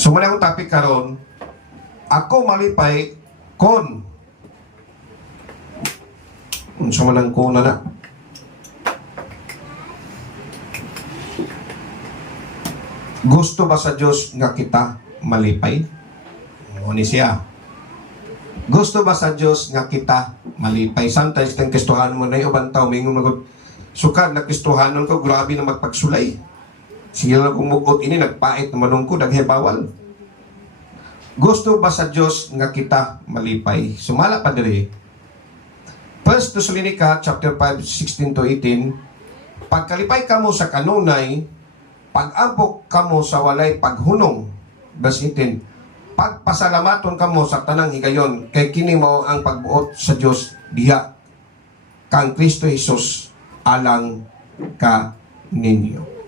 Sumala akong topic karon, ako malipay kon. Sumalang ko na. Gusto ba sa Diyos nga kita malipay? O ni siya. Gusto ba sa Diyos nga kita malipay? Sometimes kang kistuhan mo na yung ubang tao, may ngumagod, sukad na kistuhanon ko, grabe na magpagsulay. Sige lang kung mugot ini, nagpait na manong ko, daghe bawal. Gusto ba sa Diyos nga kita malipay? Sumala pa diri. 1 Thessalonica chapter 5, 16 to 18, pagkalipay kamo sa kanunay, pag-ampok kamo sa walay paghunong. Verse 18, pagpasalamaton kamo sa tanang higayon, kay kini mao ang pagbuot sa Dios diha kang Kristo Jesus alang ka ninyo.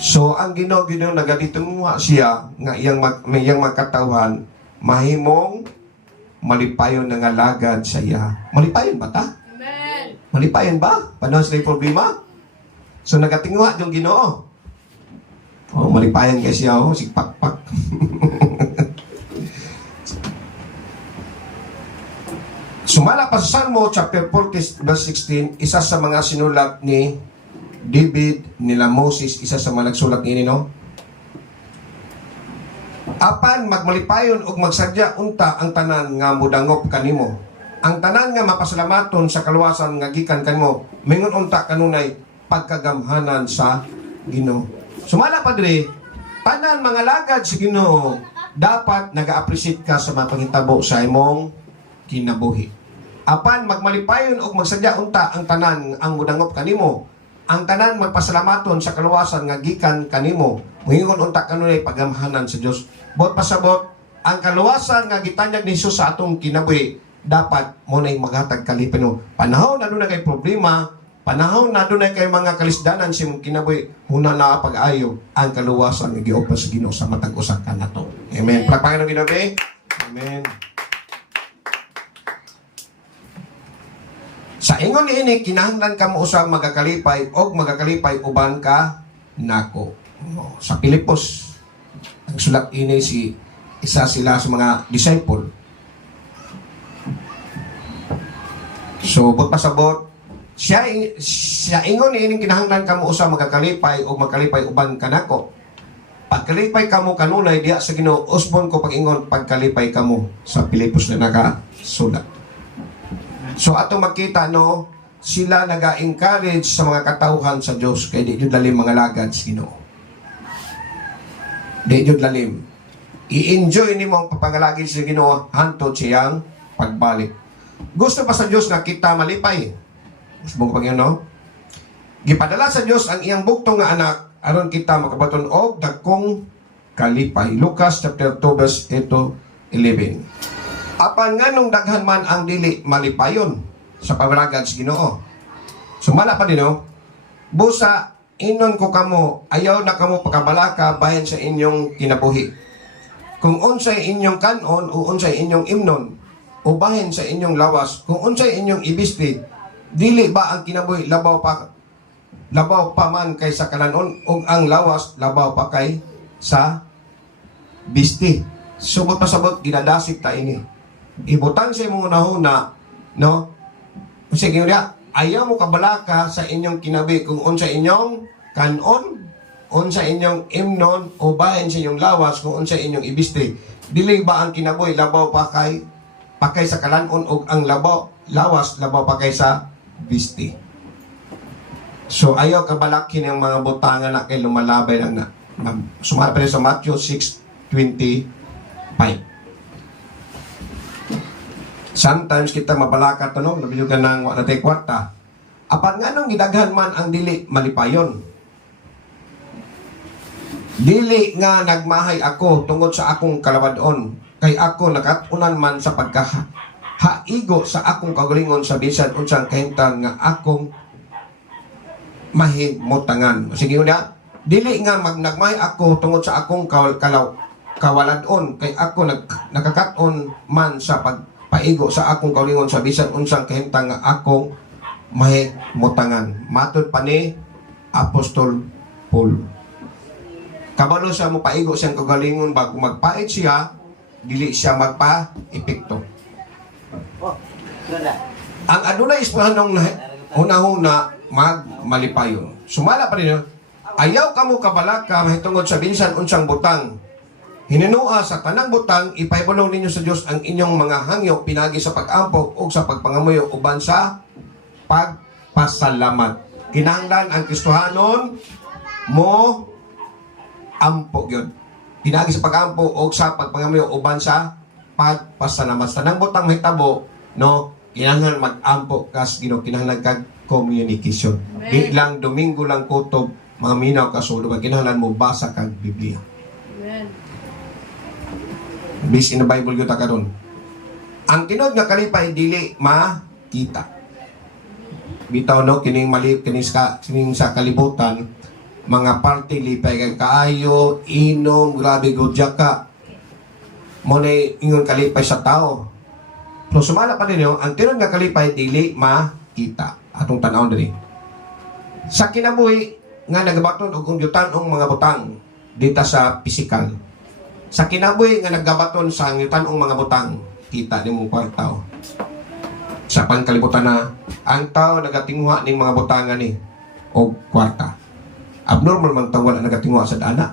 So ang Ginoo nagaditungwa siya nga iyang magkatawhan mahimong malipayon nga lagad sa iya. Malipayon ba ta? Amen. Malipayon ba? Paano sila problema? So nagatingwa yung Ginoo. Oh, malipayan kasi ako, sigpakpak. Sumala pa sa Salmo chapter 40 verse 16, isa sa mga sinulat ni David nila Moses, isa sa mga nagsulat ni no. Apan magmalipayon ug magsadya unta ang tanan nga mudangop kanimo. Ang tanan nga mapasalamaton sa kaluwasan nga gikan kanimo, mingon unta kanunay pagkagamhanan sa Ginoo. Sumala pa diri, tanan mga lagad sa Ginoo, dapat naga-appreciate ka sa mga panghitabo sa imong kinabuhi. Apan magmalipayon og magsadya unta ang tanan ang mudangop kanimo. Ang tanan magpasalamaton sa kaluwasan nga gikan kanimo. Moingon unta kanunay pagamhanan sa Dios. Bot pasabot ang kaluwasan nga gitanyag ni Jesus sa atong kinabuhi, dapat mo nay maghatag kalipay. Panahon na dunay kay problema, panahon na dunay kay mga kalisdanan sa imong kinabuhi, huna na pag-ayo ang kaluwasan nga giopos sa Ginoo sa matag usa ka nato. Amen. Pagpangin ng Ginoo. Amen. Sa ingon niini kinahanglan kamo usab magakalipay og magakalipay uban ka nako. Sa Pilipos ang sulat ini si isa sila sa mga disciple. So bot pasabot siya ingon niini kinahanglan kamo usab magakalipay og magakalipay uban ka nako. Pagkalipay kamo kanunay diha sa Ginoo, usbon ko pag-ingon pagkalipay kamo sa Pilipos na nakasulat. So ato makita no, sila naga-encourage sa mga katawhan sa Dios kay di jud lalim mga lagad sa Ginoo. Di jud lalim. I-enjoy nimo ang papangalagid sa Ginoo hantod siyang pagbalik. Gusto pa sa Dios na kita malipay? Gusto mo pag no? Gipadala sa Dios ang iyang buktong nga anak aron kita makabaton og dagkong kalipay. Lucas chapter 2 verse 8-11. Apan nganong daghan man ang dili malipayon sa pamalagad sa Ginoo. Sumala pa dino, busa inon ko kamo, ayaw na kamo pagkabalaka bahin sa inyong kinabuhi. Kung unsay inyong kanon o unsay inyong imnon, o bahin sa inyong lawas, kung unsay inyong ibisti, dili ba ang kinabuhi labaw pa man kay sa kalanon, o ang lawas labaw pa kay sa bisti. Subot pasabot ginadasip ta ini. Ibutang sa imong unahuna, no? Sige niya, ayaw mo kabalaka sa inyong kinabi kung unsa inyong kanon, unsa inyong imnon, o bahin sa inyong lawas kung unsa inyong ibistri. Dili ba ang kinaboy labaw pakay sa kalanon o ang lawas labaw pakay sa bisti. So ayaw kabalakin ang mga butangan na kay lumalabay lang na. Sumapre sa Matthew 6:25. Sometimes kita mabalaka to no, nabiyugan ng wala tay kwarta. Apan nganong gidaghan man ang dili malipayon. Dili nga nagmahay ako tungod sa akong kalawad-on, kay ako nakatunan man sa pagkahaigo sa akong kagalingon sa bisan unsang kahimtang nga akong mahimotangan. Sige niya, dili nga nagmahay ako tungod sa akong kawalad-on, kay ako nakakaton man sa paigo sa akong kaulingon sa bisan unsang kahimtang nga akong mahimotangan. Matod pa ni Apostol Paul. Kabalo siya mo paigo siyang kagalingon bago magpait siya, dili siya magpa-epekto. Ang adunay ispahanong una-una malipayon. Sumala pa rin yun. Ayaw kamo kabalaka mahitungod sa binsan unsang butang. Hinunua sa tanang butang, ipaibulong ninyo sa Diyos ang inyong mga hangyo pinagi sa pag-ampok o sa pagpangamuyo uban sa pagpasalamat. Kinahanglan ang Kristohanon mo ampo yun. Pinagi sa pag-ampo o sa pagpangamuyo uban sa pagpasalamat. Sa tanang butang mahitabo, no, kinahanglan mag-ampo kas Ginoo, kinahanglan kag communication. Di lang Domingo lang kutob mga minaw kasulo, kinahanglan mo basa kag Biblia. Amen. Bis in the Bible yun karon. Ang tinod nga kalipay dili makita. Bitaw no kining mali kining sa kalibutan mga party lipay kay kaayo inom grabe godya ka. Mo na ingon kalipay sa tao. So sumala pa ninyo, ang tinod nga kalipay dili makita. Atong tan-awon diri. Sa kinabuhi nga nagabaton og kumbyutan og mga butang dita sa pisikal. Sa kinabuhi nga nagabaton sa ngitan og mga butang, kita nimong kwarta. Sa pangkalibutan na ang tao nagatingwa ning mga butangan ni og kwarta. Abnormal man tawag wala nagatingwa sa dana.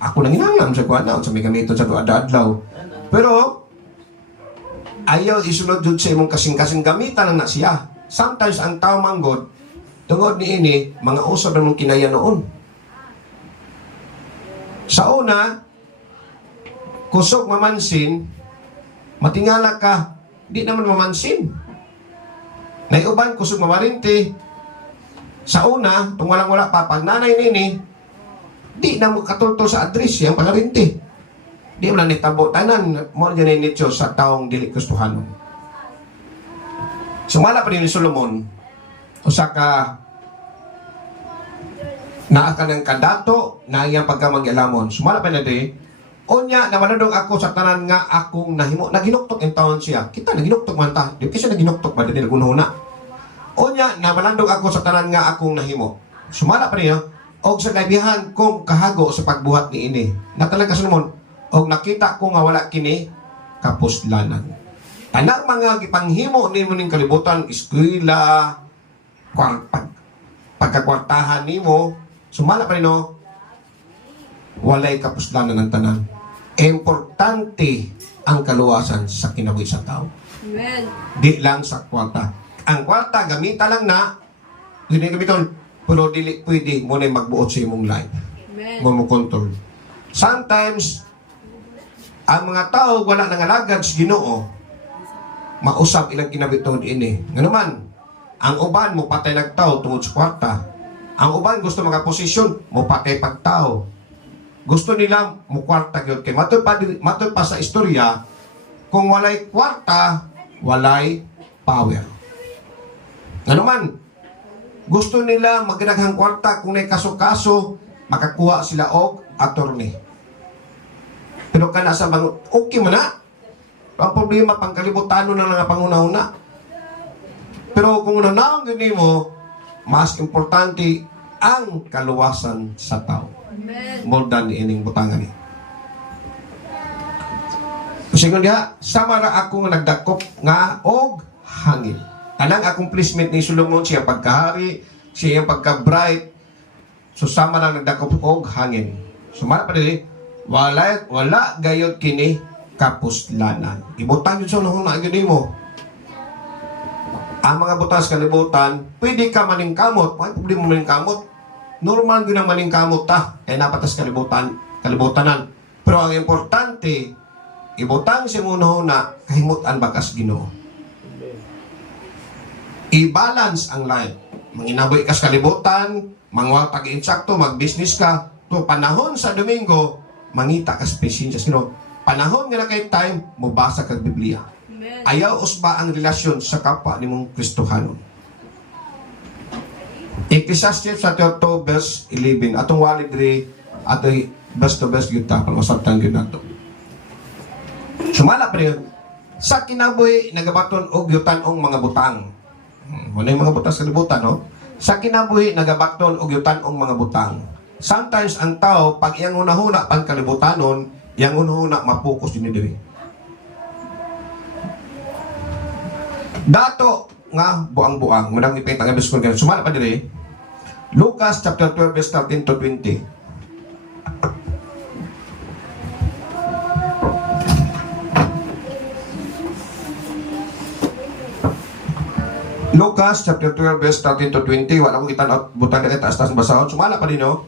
Ako nang hinanglam sa kwarta sa may gamiton sa adlaw. Pero ayaw isulod jud sa imong kasing-kasing gamitan na siya. Sometimes ang tao manggod tungod ni ini mga usab na mong kinaya noon. Sa una, kusog mamansin, matingala ka, di naman mamansin. Naiuban, kusog mamarinti. Sa una, kung walang-wala pa, pag nanay nini, di na mo katulto sa address yung pagarinti. Di mo na nitabo, tanan, mo dyan ay nityo sa taong dili gustuhanon. Sumala pa rin ni Solomon, o saka naa ka ng kadato na iyang pagkamag-alamon. Sumala pa na di, unya, namanadong ako sa tanan nga akong nahimo. Naginuktok yung taon siya. Kita, naginuktok man ta. Di kasi naginuktok ba? Dili nagunhuna. Unya, namanadong ako sa tanan nga akong nahimo. Sumala pa rin, o sa kaibihan kong kahago sa pagbuhat ni ini. Na talaga Solomon, o nakita ko nga wala kini kapuslanan. Tanang mga gipanghimo nimo ning kalibutan, eskwela, pagkakwartahan nimo, sumala pa rin no, walay kapuslanan ng tanan. Importante ang kaluwasan sa kinabuhi sa tao. Amen. Di lang sa kwarta. Ang kwarta, gamita lang na, hindi gamiton, pero dili pwede mo na magbuot sa imong life. Amen. Mo control. Sometimes, ang mga tao wala nang alagad sa Ginoo, mausap ilang kinabitod ini. Nga naman, ang uban mo patay nagtao tungod sa kwarta. Ang uban gusto makaposisyon, mo patay pagtao. Gusto nila mo kwarta gyud kay matud pa sa istorya, kung walay kwarta, walay power. Nga naman, gusto nila magdaghang kwarta kung may kaso-kaso, makakuha sila og attorney. Pero kana sa okay man na. Ang problema, pangkalibutano na lang ang panguna-una. Pero kung nanaong gini mo, mas importante ang kaluwasan sa tao. Amen. More than ining butangan ni. Kasi kung diha, samara ako nga nagdakop nga og hangin. Anang accomplishment ni Solomon, siya pagkahari, siya pagka-bright, so sama lang nagdakop og hangin. Sumara pa rin, wala gayod kini kapuslanan. Ibutang yun sa unang agad mo. Ang mga butas kalibutan, pwede ka maningkamot. May problema maningkamot. Normal yun ang maningkamot ta. Kaya napatas kalibutanan. Pero ang importante, ibutang si muno na kahimutan bakas Ginoo. I-balance ang life. Manginaboy kas kalibutan, mangwatag insakto, mag-business ka. To panahon sa Domingo, mangita kas presensya sa Ginoo. Panahon nga na kay time, mubasa kag Biblia. Amen. Ayaw usba ang relasyon sa kapwa ni mong Kristohanon. Ecclesiastes sa 2 verse 11. Atong walid rin, atong verse to verse yun tapang masabtan yun nato. Sumala pa rin, sa kinabuhi, nagabaton og yutan ong mga butang. Muna yung mga butang sa libutan, no? Sa kinabuhi, nagabaton og yutan ong mga butang. sometimes ang tao, pag iyang unahuna pang kalibutanon, iyang unahuna mapokus din diri. Dato nga buang-buang, munang ipita nga biskon kayo. Sumala pa diri. Lucas chapter 12 verse 13 to 20. Lucas chapter 12 verse 13 to 20. Wala ko itan butang diri taas-taas basahon. Sumala pa din no.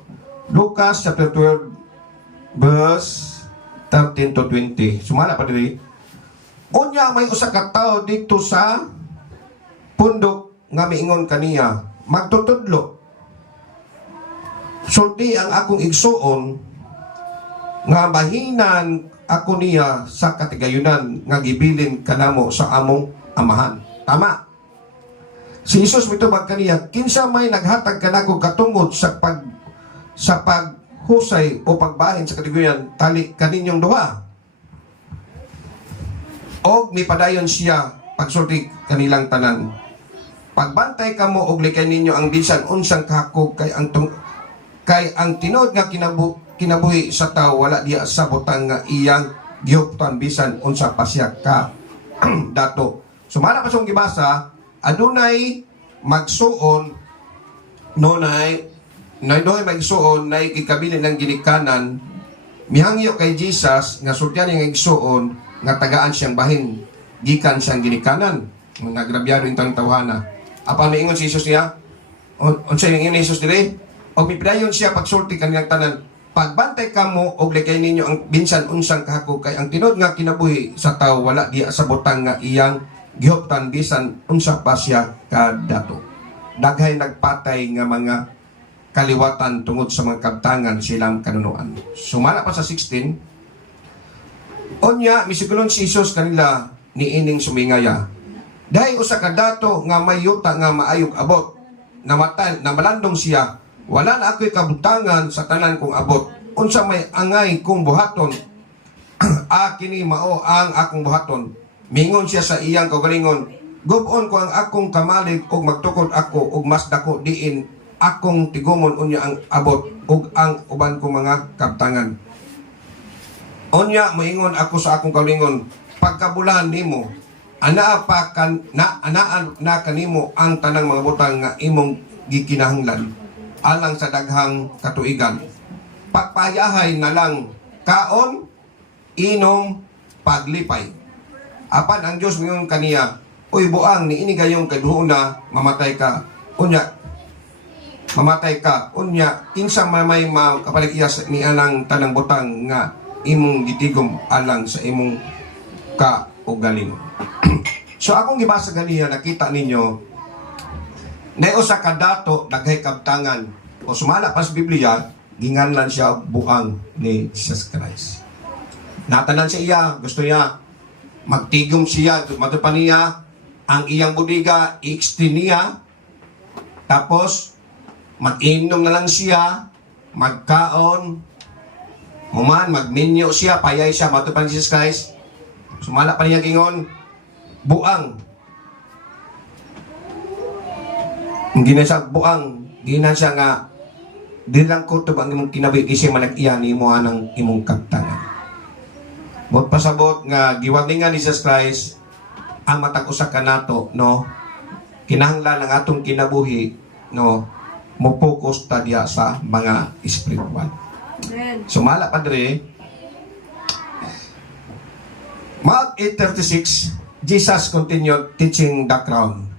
Lucas chapter 12 verse 13 to 20. Sumala pa diri. Unya may usa ka tawo dito sa pundok nga miingon kaniya, magtutudlo. Sulti ang akong igsuon nga bahinan ako niya sa katigayunan nga gibilin kanamo sa among amahan. Tama. Si Jesus mitubag kaniya, kinsa may naghatag kanako katungod sa paghusay o pagbahin sa katigayunan tali kaninyong duha. Og nipadayon siya pagsulti kanilang tanan. Pagbantay kamo og likay ninyo ang bisan unsang kahakog kay ang tinod nga kinabuhi sa tao wala diya sa butang nga iyang gihuptan bisan unsa pa siya ka dato. Sumala pa siyang gibasa, adunay magsuon nonay magsuon nay gikabilin ng ginikanan mihangyo kay Jesus nga sultihan nga igsuon nga tagaan siyang bahin gikan siyang ginikanan. Nagrabyado intang tawhana. Apan miingon si Jesus niya, unsay ingon ni Jesus diri? Og mipidayon siya pagsulti kanilang tanan. Pagbantay kamo og likay ninyo ang binsan unsang kahakog kay ang tinod nga kinabuhi sa tao wala diya sa butang nga iyang gihuptan bisan unsa pa siya kadato. Daghay nagpatay nga mga kaliwatan tungod sa mga kabtangan silang kanunuan. Sumala pa sa 16. Onya misigulon si Jesus kanila niining sumingaya. Dahil usa ka dato nga may yuta nga maayog abot na malandong siya. Wala na ako'y kabutangan sa tanan kong abot. Unsa may angay kong buhaton. Akini mao ang akong buhaton. Mingon siya sa iyang kaugalingon, gubon ko ang akong kamalig ug magtukod ako ug mas dako diin akong tigumon unya ang abot ug ang uban kong mga kabtangan. Unya moingon ako sa akong kaugalingon, pagkabulan nimo anaan na kanimo ang tanang mga butang nga imong gikinahanglan alang sa daghang katuigan. Pagpayahay na lang kaon inom paglipay. Apan ang Diyos ngayon kaniya, uy buang ni ini gayong kaduhuna mamatay ka. Unya kinsa may kapaligiyas ni anang tanang butang nga imong gitigom alang sa imong kaugalingon. So akong gibasa ganiya, nakita ninyo na usa ka dato daghay kabtangan o sumala pa sa Biblia ginganlan siya buang ni Jesus Christ. Natanan siya iya, gusto niya magtigom siya, matupan niya ang iyang budiga, i-extend niya, tapos mag-inom na lang siya, magkaon, magminyo siya, payay siya, matupan ni Jesus Christ. Sumala pa niya gingon, buang. Hindi na siya buang, hindi na siya nga, di lang ko ito bang imong kinabi, di siya manag-iyan mo ng imong kabtangan. Bot pasabot nga giwaglingan ni Jesus Christ ang matag usa ka nato, no? Kinahanglan ang atong kinabuhi, no? Mo-focus ta diya sa mga spiritual. Amen. Sumala pa diri. Mark 8:36, Jesus continued teaching the crowd.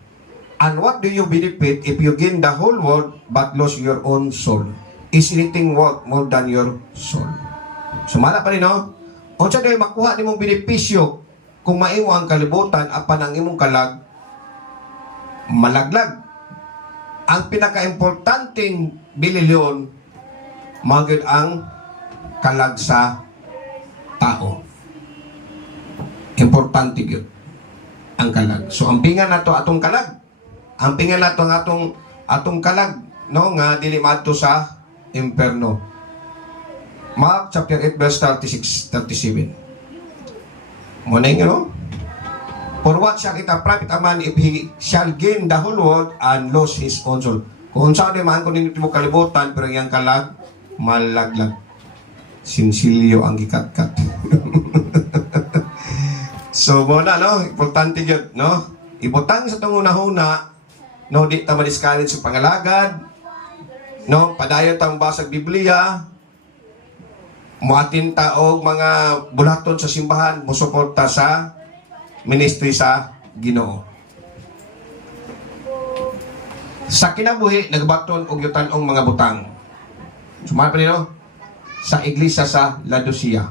And what do you benefit if you gain the whole world but lose your own soul? Is anything worth more than your soul? Sumala pa rin, no? O siya dahil makuha ni mong benepisyo kung maimo ang kalibutan apan ang imong kalag malaglag. Ang pinaka-importanting bililyon magid ang kalag sa tao. Importante gyud ang kalag. So ang pingan nato atong kalag. Ang pingan nato ang atong kalag, no, nga dili madto sa imperno. Mark chapter 8 verse 36-37. Muna yun, no? For what shall it profit a man if he shall gain the whole world and lose his own soul? Kung saan di man kung nito mo kalibutan pero yung kalag malaglag. Sinsilyo ang gikatkat. So, muna, no? Importante yun, no? Ibutang sa itong una-una, no? Di ta ma-discourage sa pangalagad, no? Padayon tang basag Biblia, muatin ta og mga bulaton sa simbahan, musuporta sa ministry sa Ginoo. Sa kinabuhi, nagbaton og yutan-ong mga butang. Sumama pa nino? Sa iglesia sa Laodicea.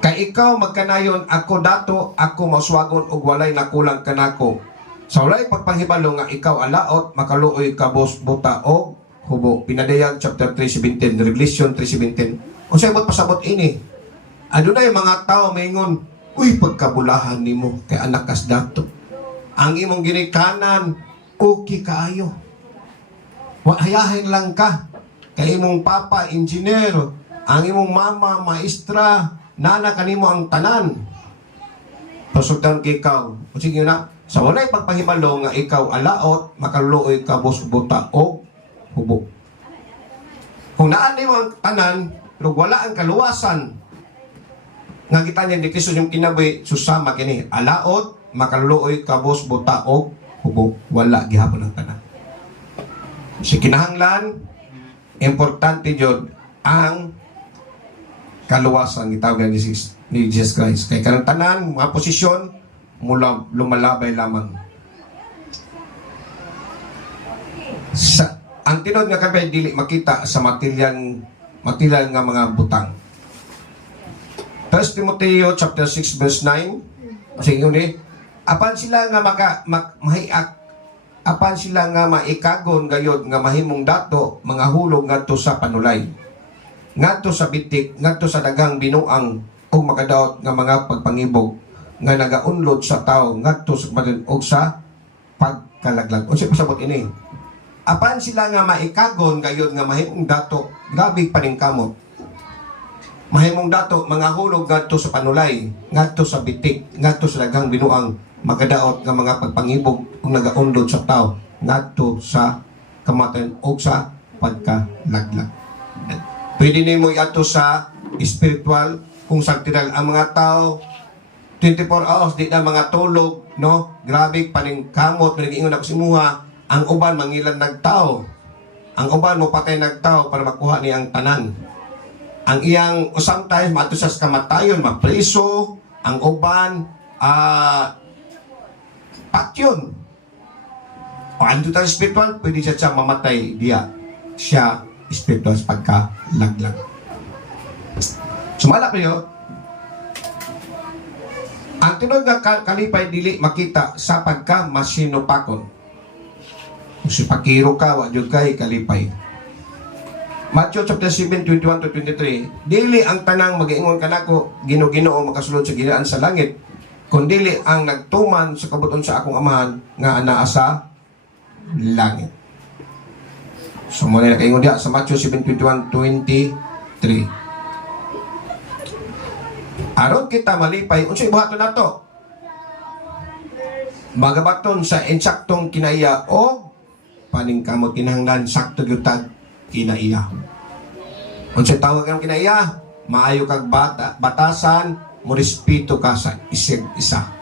Kay ikaw magkanayon, ako dato, ako maswagon og walay nakulang kanako. Sa walay pagpanghibalo nga ikaw alaot, makaluoy kabos buta og hubo. Pinadayag chapter 3:17, Revelation 3:17. Unsay bot pasabot ini? Adunay mga tao maingon, uy pagkabulahan nimo kay anak kas dato. Ang imong ginikanan okay kaayo. Wa hayahin lang ka. Kay imong papa engineer, ang imong mama maestra, nana kanimo ang tanan. Pasugdan kay ikaw. O sige na, sa walay pagpahibalo nga ikaw alaot, makaluoy ka bus buta o hubog. Kung naan mo ang tanan, pero wala ang kaluwasan, nga kita niya di kisos yung kinabuhi, susama kini, alaot, makaluoy ka bus buta o hubog. Wala gihapon ang tanan. Si kinahanglan, importante yun ang kaluwasan gitawag ni Jesus Christ. Kay kanang tanan, mga posisyon, mula lumalabay lamang. Ang tinod nga kabay dili makita sa material nga mga butang. 1 Timoteo chapter 6 verse 9. Sige ni, apan sila nga mahiak, apan sila nga maikagon gayod nga mahimong dato mga hulog ngadto sa panulay, ngadto sa bitik, ngadto sa dagang binuang ug makadaot nga mga pagpangibog nga nagaunlod sa tao ngadto sa kamadin og sa pagkalaglag. Unsa pasabot ini? Apan sila nga maikagon gayod nga mahimong dato, grabe paningkamot. Mahimong dato mga hulog ngadto sa panulay, ngadto sa bitik, ngadto sa dagang binuang magadaot nga mga pagpangibog ug nagaunlod sa tao ngadto sa kamatayon og sa pagkalaglag. Pwede nimo iato sa spiritual kung saktiral ang mga tao 24 hours di na mga tulog, no? Grabe paningkamot, nag-iingon ako si Muha, ang uban mangilan nagtao. Ang uban mo patay nagtao para makuha ni ang tanan. Ang iyang sometimes maato sa kamatayon, mapreso, ang uban patyon. O ando tayo spiritual, pwede siya mamatay diya. Siya spiritual sa pagkalaglag. Sumala kayo. Ang tinod nga kalipay dili makita sa pagka masinupakon. Kung si pakiro ka, wadyo kay kalipay. Matthew chapter 7, 21 to 23. Dili ang tanang mag-iingon kanako, Ginoo makasulod sa ginaan sa langit. Kundili ang nagtuman sa kabuton sa akong amahan nga anaa sa langit. So muna na kaingon diya sa Matthew 7, 21, 23. Aron kita malipay, unsay buhaton nato? Magabaton sa insaktong kinaiya o paningkamot kinahanglan sakto gyud kinaiya. Unsay tawag ang kinaiya? Maayo kag batasan, mo respeto ka sa isig isa.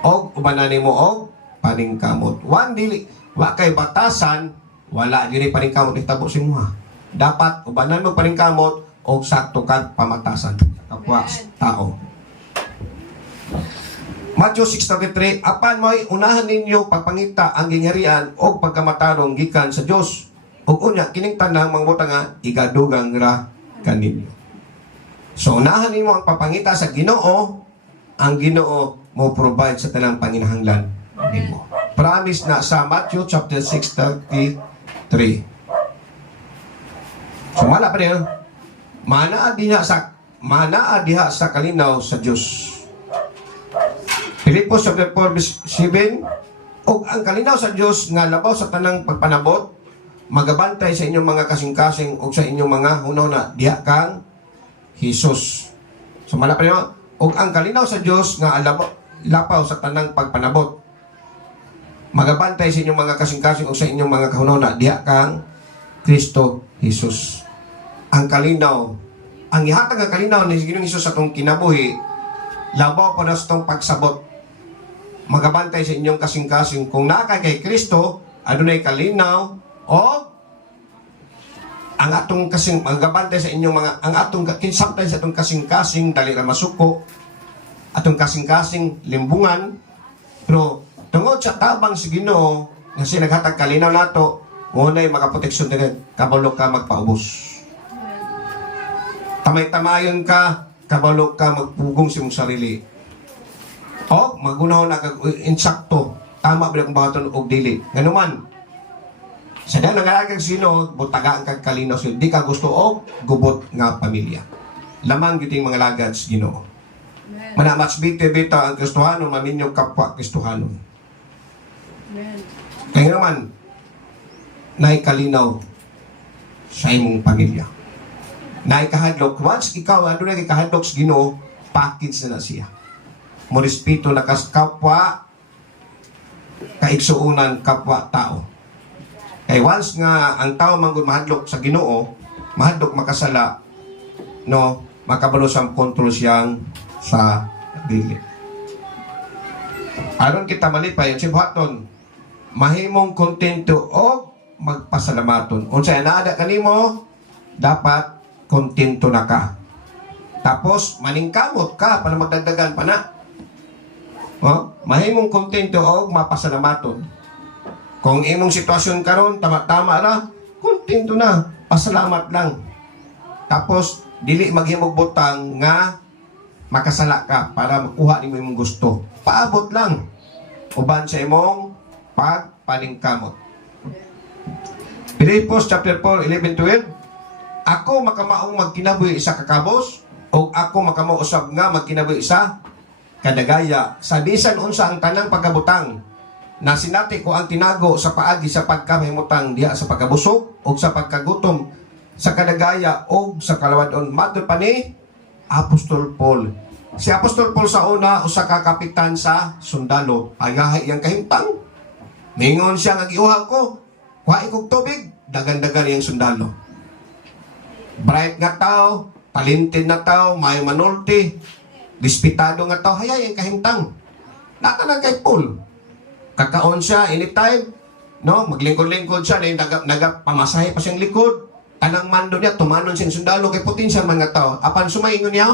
Og ubanan nimo og paningkamot. Wan dili wa kay batasan, wala diri paningkamot itabo si mo. Dapat ubanan mo paningkamot og sakto kag pamatasan kapwa tao. Matthew 6:33, apan mo'y unahan ninyo pagpangita ang gingharian o pagkamatarong gikan sa Dios. Ug unya kining tanang mga butang nga igadugang ra kaninyo. So unahan nimo ang papangita sa Ginoo, ang Ginoo mo provide sa tanang panginahanglan nimo. Promise na sa Matthew chapter 6:33. Sumala pa rin. Manaa diha sa kalinaw sa Dios. Filipos chapter 4:7, og ang kalinaw sa Dios nga labaw sa tanang pagpanabot, magabantay sa inyong mga kasing-kasing o sa inyong mga hunona diha kang Hesus. Sumala pa rin. Og ang kalinaw sa Dios nga lapaw sa tanang pagpanabot, magabantay sa inyong mga kasing-kasing o sa inyong mga kahunona diha kang Kristo Jesus. ang kalinaw, ang ihatag ang kalinaw ni Ginoong Hesus sa itong kinabuhi, labaw pa na sa itong pagsabot. Magabantay sa inyong kasing-kasing kung nakay kay Kristo, adunay kalinaw, o ang atong kasing, magabantay sa inyong mga, ang atong, kinsabtay sa itong kasing-kasing, dali na masuko, atong kasing-kasing limbungan, pero tungod sa tabang si Ginoo, kasi naghatag kalinaw nato, ngunay makaproteksyon din, kabalo ka magpaubos. Tamay-tamayon ka, kabalo ka magpugong sa mong sarili. O, magunahon na insakto, tama ba kung bahaton og dili. Nganuman, sa dahil nangalagag sino, butagaan kag kalinaw sila, di ka gusto og gubot nga pamilya. Lamang giting mga lagad sa Ginoo. Manamats bita ang Kristohanon, maminyo kapwa Kristohanon. Kaya naman, naikalinaw sa imong pamilya. Naikahadlok, once ikaw, ano na ikahadlok sa Ginoo, package na siya. Morespeto na kas kapwa, kaigsuunan kapwa tao. Kaya once nga ang tao manggod mahadlok sa Ginoo, mahadlok makasala, no, makabalo sa kontrol siyang sa dili. Aron kita malipay, si buhaton, mahimong kontento o magpasalamaton. Unsay naada kanimo, dapat kontento na ka. Tapos maningkamot ka para magdagdagan pa na. Mahimong kontento o mapasalamaton. Kung imong sitwasyon karon tama-tama ra, kontento na, pasalamat lang. Tapos dili maghimog butang nga makasala ka para makuha nimo imong gusto. Paabot lang uban sa imong pagpaningkamot. Pilipos chapter 4, 11-12. Ako makamaong magkinabuhi sa kakabos o ako makamausab nga magkinabuhi sa kadagaya. Sa bisan unsa ang tanang pagkabutang na sinati ko ang tinago sa paagi sa pagkamahimutang diha sa pagkabusog o sa pagkagutom sa kadagaya o sa kalawadon. Madto pa ni Apostol Paul. Si Apostol Paul sa una usa ka kapitan sa sundalo. Ayahay yang kahimtang. Mingon siya nga giuha ko. Kuha ikog tubig, dagan-dagan yang sundalo. Bright nga tao, talented na tao, may manulti, dispitado nga tao, hayay ang kahimtang. Natanan kay Paul. Kakaon siya anytime, no? Maglingkod-lingkod siya, nagapamasahe pa siyang likod. Tanang mando niya, tumanon siyang sundalo kay potensyal mga tao. Apan sumaingon niya,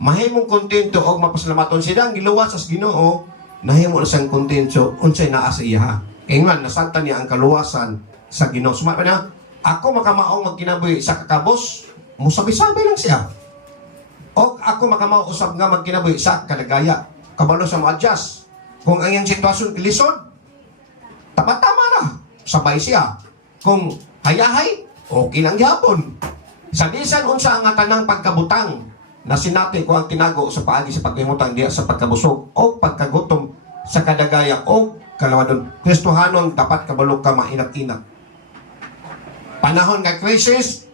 mahimong kontento o mapasalamaton siya. Ang giluwas sa Ginoo, nahimo na siyang kontento, unsay naa sa iya. Kaya nga, nasanta niya ang kaluwasan sa Ginoo. Sumapa na, ako makamaong magkinabuhi sa kakabos, musabi-sabi lang siya. O ako makamaong usab nga magkinabuhi sa kadagaya. Kabalo sa ma-adjust. Kung ang iyang sitwasyon lisod, tama-tama na, sabay siya. Kung hayahay, okay lang yapon. Sa bisan unsa ang tanang pagkabutang na sinati ko ang tinago sa paagi sa pagkimutang diya sa pagkabusog o pagkagutom sa kadagaya o kalawadon. Kristohanon dapat kabalo ka mainat-inat. Panahon nga krisis,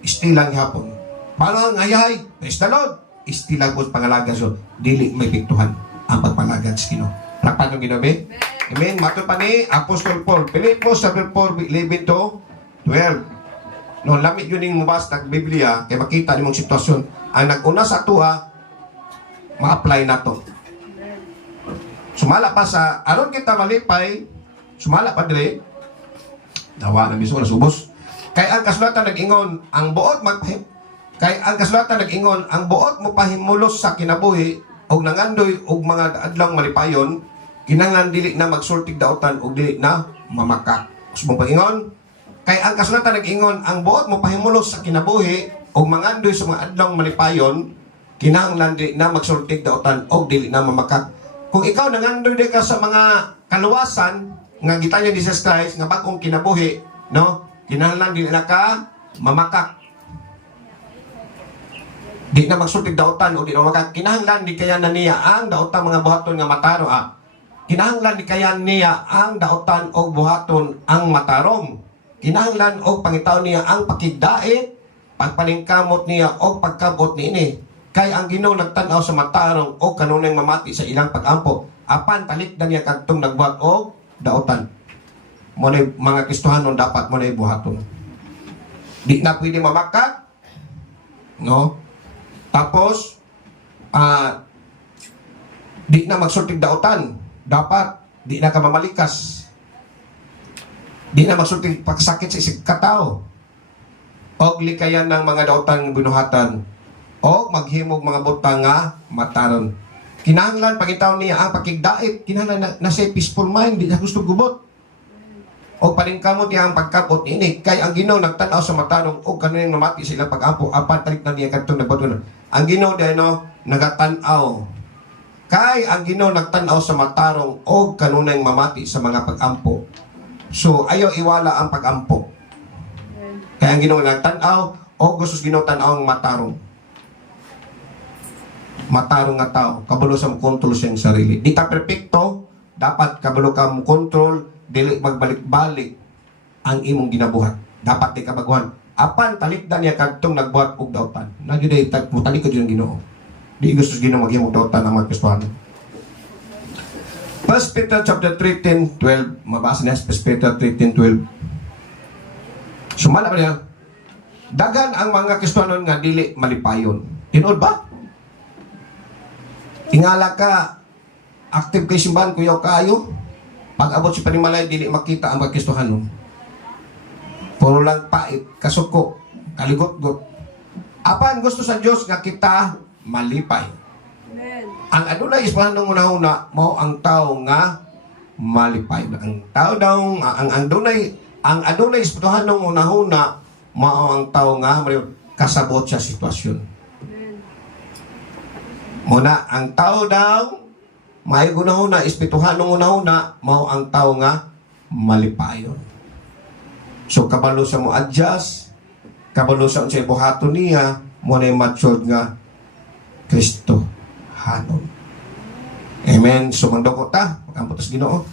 istilang yapon. Panahon nga hayahay, praise the Lord, istilang po pangalaga so dili may piktuhan ang pagpalagad sa Ginoo. Rakpan yung ginabi? Amen. Mato pa ni Apostol Paul. Pilipos chapter 4, 11-12. No, lamit yun yung mabas ng Biblia, kaya makita nimong sitwasyon. Ang nag-una sa tuha, ma-apply na to. Sumala pa sa, aron kita malipay, sumala pa dili, dawa na miso na subos. Kaya ang kasulatan nag-ingon, ang buot ang buot mo pahimulos sa kinabuhi, og nangandoy og mga adlaw malipayon, kinahanglan dili na magsultig daotan og dili na mamakak. Gusto mo paingon? Kay ang kasulatan nag-ingon, ang buot mo pahimulos sa kinabuhi og mangandoy sa mga adlaw malipayon, kinahanglan dili na magsultig daotan og dili na mamakak. Kung ikaw nangandoy di ka sa mga kaluwasan nga gitanyo ni Jesus Christ nga bagong kinabuhi, no? Kinahanglan dili na ka mamakak. Di na magsultig daotan o di na mamakak. Kinahanglan di kaya na niya ang daotan mga buhaton nga mataro. Kinahanglan di kaya niya ang daotan o buhaton ang matarong. Kinahanglan o pangitaw niya ang pakigdait, pagpalingkamot niya o pagkabot niini. Kay ang Ginoo nagtan-aw sa matarong o kanunay mamati sa ilang pag-ampo. Apan talikdan niya kadtong nagbuhat o daotan. Mo mga Kristohanon dapat mo na buhaton. Di na pwede mamakak, no? Tapos, di na magsulting dautan. Dapat, di na ka mamalikas. Di na magsulting pagsakit sa isip katao. Og likayan ng mga dautan binuhatan. Og maghimog mga butang nga mataron. Kinahanglan pagitaw niya ang pakigdait. Kinahanglan na siya peaceful mind. Di na gusto gubot. Og palingkamot niya ang pagkabot ini. Kay ang Ginoo nagtanaw sa matarong og kanuning namati sila pag-ampo. Apan talik na niya kadtong nagbato. Ang Ginoo di nagatanaw. Kay ang Ginoo nagtanaw sa matarong og kanunay mamati sa mga pag-ampo. So ayaw iwala ang pag-ampo. Kaya ang Ginoo nagtanaw og gusto Ginoo tan-aw ang matarong. Matarong nga tao, kabalo sa kontrol sa iyong sarili. Di ta perpekto, dapat kabalo ka mo kontrol, dili magbalik-balik ang imong ginabuhat. Dapat di kabaguhan. Apan talikdan niya kadtong nagbuhat og dautan. Na jud ay mutalikod yung Ginoo. Di gusto Ginoo maghimog dautan ang mga Kristiyanon. 1 Peter chapter 3:10-12. Mabasa niya 1 Peter 3:10-12. Sumala pa niya. Dagan ang mga Kristiyanon nga dili malipayon. Tinuod ba? Tingala ka, active kay simbahan, kuyaw kayo. Pag abot si panimalay, dili makita ang mga Kristiyanon. Puro lang pait, kasuko, kaligot-got. Apan gusto sa Diyos nga kita malipay. Amen. Ang adunay ispahan ng una-una, mao ang tao nga malipay. Ang tao daw, ang adunay ispahan ng una-una, mao ang tao nga kasabot sa sitwasyon. Amen. Muna, ang tao daw, may una-una, ispituhan ng una-una, mao ang tao nga malipayon. So, kabalo sa mo adjust, kabalo sa unsay buhaton niya, mo na matured nga Kristo hanon. Amen. Sumando ko ta, pagkamputas Ginoo.